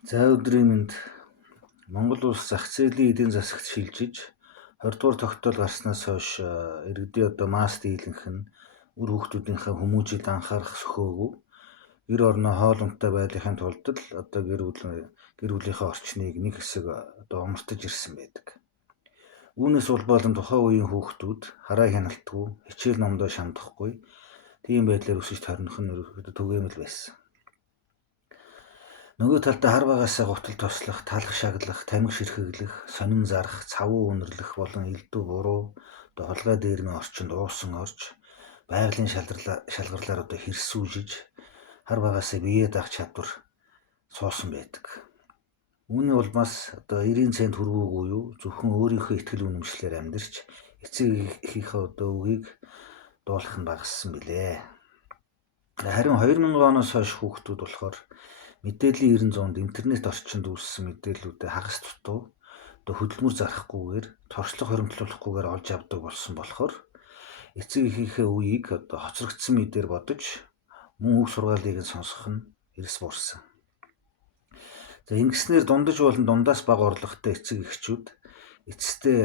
За өдрийн мэнд Монгол улс зах зээлийн эдийн засагт шилжиж 20 дугаар тогтоол гарснаас хойш иргэдийн масс дийлэнх нь үр хүүхдүүдийнхээ хүмүүжид анхаарах сөхөөгүй. Гэр орноо хоол унтаа байдлахын тулд л гэр бүлийнхээ орчныг нэг хэсэг умартаж ирсэн байдаг. Үүнээс улбалан тухайн үеийн хүүхдүүд хараа хяналтгүй, хичээл номдоо шандахгүй тийм байдлаар өсөж торнох нь ерөөхдөө түгээмэл байсан. Нөгөө талдаа хар багаасаа гутал тослох, талах шаглах, тамхи ширхэглэх, сонин зарах, цавуу үнэрлэх болон элдв буруу холгой дээрмийн орчинд уусан орж, байгалийн шалгарлаар хэрсүүжиж, хар багаасаа бие даах чадвар суусан байдаг. Үүний улмаас 90 цент хүргүүгүй юу зөвхөн өөрийнхөө итгэл үнэмшлээр амьдарч эцэг эхийнхээ үгийг дуулах нь багассан билээ. Харин 2000 оноос хойш хүүхдүүд болохоор мэдээллийн 90 интернет орчинд үүссэн мэдээллүүдээ хагас дутуу хөдөлмөр зарахгүйгээр торчлох хоримтлуулахгүйгээр олж авдаг болсон болохоор эцэг эхийнхээ үеийг хоцрогдсон мэдээр бодож мөн үг сургаалыг сонсох нь эрс буурсан. За ингэснээр дундаж болон дундаас бага орлоготой эцэг эхчүүд эцэстээ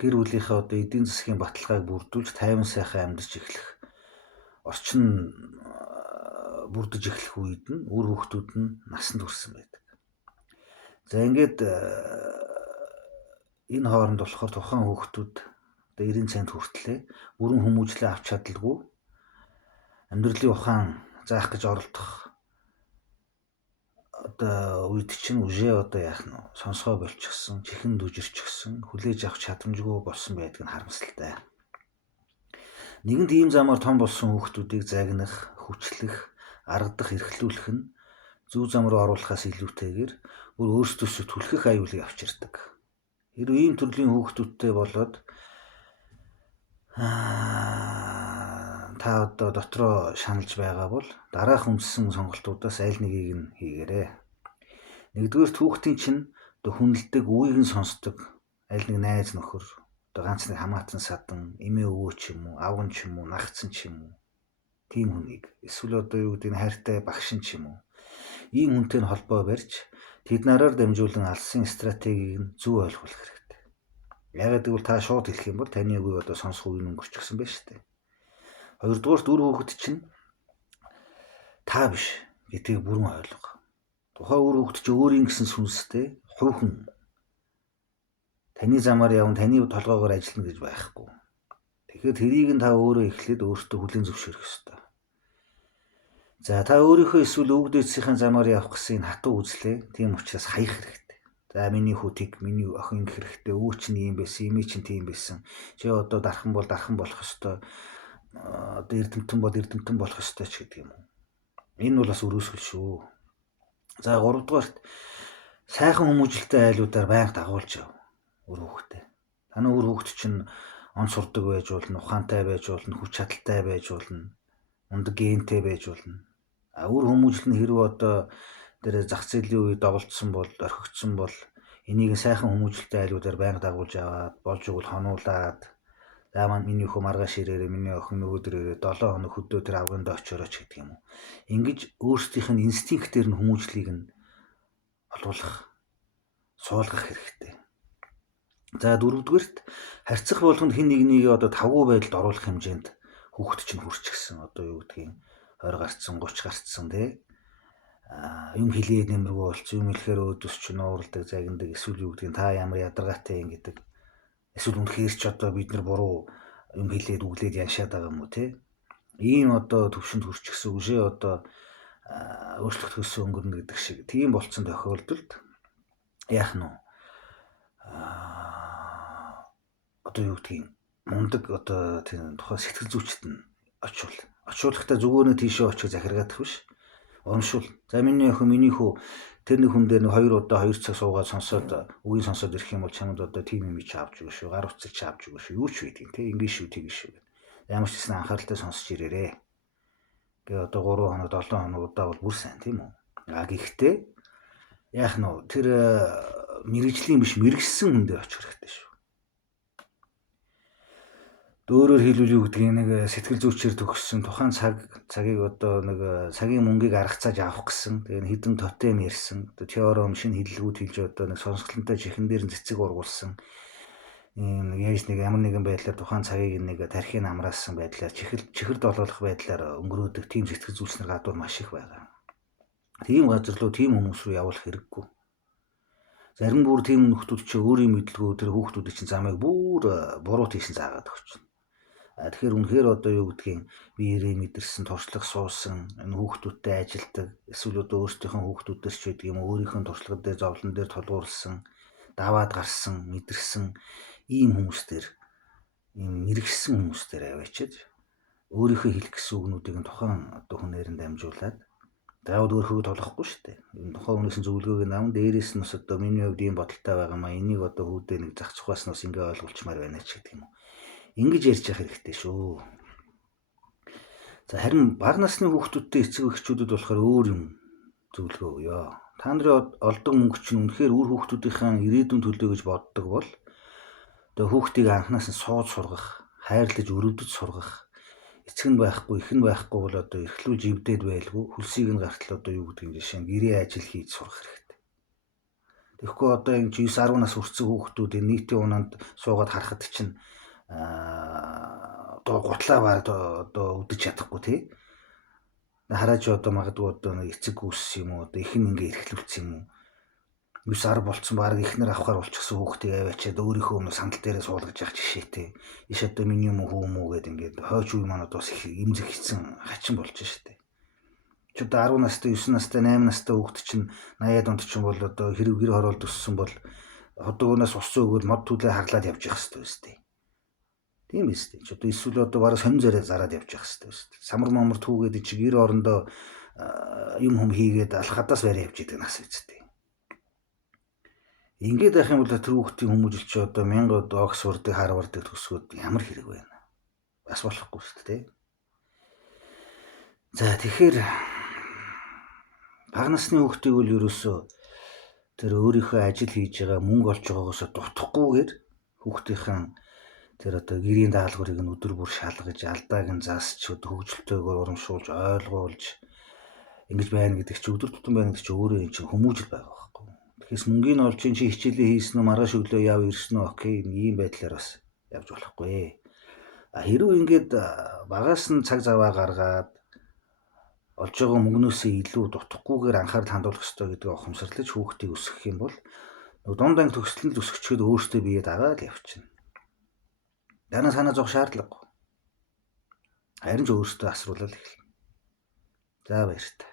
гэр бүлийнхээ эдийн засгийн баталгааг бүрдүүлж тайван сайхан амьдарч эхлэх орчин бүрдэж эхлэх үед нь үр хүүхдүүд нь насанд хүрсэн байдаг. За ингээд энэ хооронд болохоор тухайн хүүхдүүд 90 цент хүртлээ бүрэн хүмүүжлээ авч чадалгүй амьдралын ухаан заах гэж оролдох үед чинь үжээ яах нь сонсгоо болчихсон, чихэн дүжирчихсэн, хүлээж авах чадамжгүй болсон байдаг нь харамсалтай. Нэгэн тийм замаар том болсон хүүхдүүдийг загнах, хүчлэх, аргадах, эрхлүүлэх нь зөв зам руу оруулахаас илүүтэйгээр бүр өөрсдөөсөө түлхэх аюулыг авчирдаг. Хэрвээ ийм төрлийн хүүхдүүдтэй болоод та дотроо шаналж байгаа бол дараах үндсэн сонголтуудаас аль нэгийг нь хийгээрэй. Нэгдүгээр хүүхдийн чинь хүндэлдэг, үгийг нь сонсдог аль нэг найз нөхөр, ганц нэг хамаатан садан, эмээ өвөө ч юм уу, авган ч юм уу, нагцсан ч юм уу, тийм хүнийг эсвэл хайртай багш ч юм уу, ийм хүнтэй нь холбоо барьж тэд нараар дамжуулан алсын стратегийг нь зөв ойлгох хэрэгтэй. Яагаад гэвэл та шууд хэлэх юм бол таны үгийг сонсох үе өнгөрчихсөн байна шүү дээ. Хоёрдугаарт үр хүүхэд чинь та биш гэдгийг бүрэн ойлго. Тухайн үр хүүхэд чинь өөрийн гэсэн сүнстэй хувь хүн таны замаар явна, таны толгоогоор ажиллана гэж байхгүй. Тэгэхээр тэрийг нь та өөрөө эхлээд өөртөө хүлээн зөвшөөрөх ёстой. За та өөрийнхөө эсвэл өвөг дээдсийнхээ замаар явах гэсэн хатуу үзлээ. Тийм учраас хаях хэрэгтэй. За миний хүүтийг миний охин ингэх хэрэгтэй. Өвөө чинь ийм байсан, эмээ чинь тийм байсан. Чи дархан бол дархан болох ёстой. Эрдэмтэн бол эрдэмтэн болох ёстой ч гэдэг юм уу. Энэ бол бас өрөөсгөл шүү. За 3 дугаарт сайхан хүмүүжлэлтэй айлуудаар байнга дагуулж яв. Үр хүүхдээ. Танай үр хүүхд чинь он сурдаг байж болно, ухаантай байж болно, хүч чадалтай байж болно, ундаг гентэй байж болно. Үр хүмүүжил нь хэрвээ тэр зах зээлийн үе доголдсон бол, орхигдсон бол энийг сайхан хүмүүжлэлтэй айлуудаар байнга дагуулж аваад, болж игэл хонуулаад, за миний хөө маргааш ирээрээ, миний охин нөгөөдөр ирээ 7 хоног хөдөө тэр авганд очиорооч гэдэг юм уу. Ингэж өөрсдийнх нь инстинктээр нь хүмүүжлийг нь олуулах, суулгах хэрэгтэй. За 4-дүгээрт харьцах болгонд хин нэгнийг тавгүй байдалд оруулах хэмжээнд хүүхэд чинь хүрчихсэн. 20 гарцсан, 30 гарцсан тий. Юм хилээд нэмэргүй болцсон, юм хэлэхээр өөдөөс ч нууралдаг, загиндаг, эсвэл та ямар ядаргаатай юм гэдэг. Эсвэл үнэхээр ч бид нар буруу юм хилээд үглээд яншаад байгаа юм уу тий. Ийм төвшөнд хүрчихсэн үжээ өөрчлөгдөхөөс өнгөрнө гэдэг шиг. Тийм болцсон тохиолдолд яах нь мундаг тийм тухайн сэтгэл зүйчт нь очиулахдаа зүгээр нэг тийшээ очих захиргаадах биш. Урамшуул. За миний охин, миний хүү тэр нэг хүн дээр 2 удаа 2 цаг суугаад сонсоод үгийг сонсоод ирэх юм бол чамд тийм юм чи авч өгөө шүү. Гар утсыг чи авч өгөө шүү. Юу ч вэ тийм тий. Ингээ шүү, тийм шүү. Ямар ч гэсэн анхааралтай сонсож ирээрээ. Гэ 3 хоног 7 хоног удаа бол бүр сайн тийм үү. Гэхдээ яах нь тэр мэрэгжлийн биш мэрэгсэн хүн дээр очих хэрэгтэй шүү. Өөрөөр хэлбэл юу гэдгийг нэг сэтгэл зүйчээр төгссөн тухайн цагийг одоо нэг цагийн мөнгийг аргацааж авах гэсэн. Тэгээ хідэн тотем ярьсан. Одоо теорем шинэ хэллэгүүд хэлж одоо нэг сонсголонтой чихэн дээр цэцэг ургуулсан. Ийм яаж нэг ямар нэгэн байдлаар тухайн цагийг нэг тархийг амраасан байдлаар чихэр долоолох байдлаар өнгөрөөдөг тийм сэтгэл зүйчнэр гадуур маш их байгаа. Тийм газар руу тийм хүмүүс рүү явуулах хэрэггүй. Зарим бүр тийм нөхдүүд чи өөрийн мэдлгүй тэр хүүхдүүд чинь замыг бүр буруу тийшин заагаад өгч. Тэгэхээр үнэхээр одоо юу гэдгийг биеэрээ мэдэрсэн, туршлага суусан, энэ хүүхдүүдтэй ажилдаг, эсвэл одоо өөрсдийнхөө хүүхдүүдээс ч байдаг юм өөрийнхөө туршлагад дээр зовлон дээр тулгуурласан, даваад гарсан, мэдэрсэн ийм хүмүүстэр, ийм мэрэгсэн хүмүүстэр аваачиж өөрийнхөө хэлэх гэсэн үгнүүдийг тухайн одоо хүнээр нь дамжуулаад заавал өөрхөө толохгүй шүү дээ. Энэ тухайн хүнээс зөвлөгөөг нь аван дээрээс нь бас одоо миний хувьд ийм бодолтой байгаа маа энийг одоо хүүдээ нэг зах цухаас нь бас ингээ ойлгуулчмаар байна ч гэдэг юм уу. Ингэж ярьж явах хэрэгтэй шүү. За харин бага насны хүүхдүүдтэй эцэг эхчүүдэд болохоор өөр юм зөвлөгөө өгье. Та нарын олдог мөнгө чинь үнэхээр үр хүүхдүүдийнхээ ирээдүйн төлөө гэж боддог бол одоо хүүхдийг анханаас нь сууж сургах, хайрлаж өрөвдөж сургах, эцэг нь байхгүй, их нь байхгүй бол одоо эрхлүүлж ивдээд байлгүй, хөлсийг нь гартал одоо юу гэдэг юм жишээ нь гэрээ ажил хийж сурах хэрэгтэй. Тэгэхгүй одоо энэ 9-10 нас хүрсэн хүүхдүүд энэ нийтийн унаанд суугаад харахад чинь одоо гутлаа одоо үдэж чадахгүй тий. Хараач одоо магадгүй одоо нэг эцэг үүссэн юм уу одоо их нь ингээ эрхлүүлсэн юм уу. 9-10 болцсон баг ихнэр авахаар болчихсон хүүхдийг аваачаад өөрийнхөө сандал дээрээ суулгаж явах жишээтэй. Иш одоо миний юм уу хүмүүгээд ингээд хойч үе маань одоо бас их эмзэг хийсэн хачин болж штэ. Чи одоо 10 настай, 9 настай, 8 настай хүүхд чинь 80-аад онд чинь бол одоо хэрэг гэр хороолт өссөн бол хотгоноос ус өгөөл мод түлээ харлаад явж явах хэрэгтэй үстэй. Тийм биз дээ. Чи одоо эсвэл одоо бараг сонин зараад зараад явж явах хэрэгтэй үстэй. Самар мамар түүгээд чи гэр орондоо юм хүм хийгээд алхадаас барай явж идэг нас үстэй. Ингээд байх юм бол тэр хүүхдийн хүмүүжил чи одоо 1000 Оксфордыг Харвардыг төгсгөөд ямар хэрэг байна? Бас болохгүй шүү дээ. За тэгэхээр бага насны хүүхдийг бол ерөөсөө тэр өөрийнхөө ажил хийж байгаа мөнгө олж байгаагаас дутахгүйгээр хүүхдийнхээ тэр одоо гэрийн даалгаврыг нь өдөр бүр шалгаж алдааг нь заасч хөгжилтөөгөө урамшуулж ойлгуулж ингэж байна гэдэг чи өдөр тутам байна гэдэг чи өөрөө юм чи хүмүүжил байгаа байхгүй. Тэгэхээс мөнгөний олж чи хичээлээ хийсэн нь маргааш өглөө яв ирсэн нь окей ийм байдлаар бас явж болохгүй. Хэрвээ ингээд багаас нь цаг заваа гаргаад олж байгаа мөнгнөөсөө илүү дутахгүйгээр анхаарал хандуулах хэрэгтэй гэдгийг ухамсарлаж хүүхдийг өсгөх юм бол дунд анги төгсөлтөнд өсгөчгöd өөртөө бие дагаад явчихна. Яна санаа зовх шаардлагагүй. Харин ч өөртөө асруулал эхэлнэ. За баярлалаа.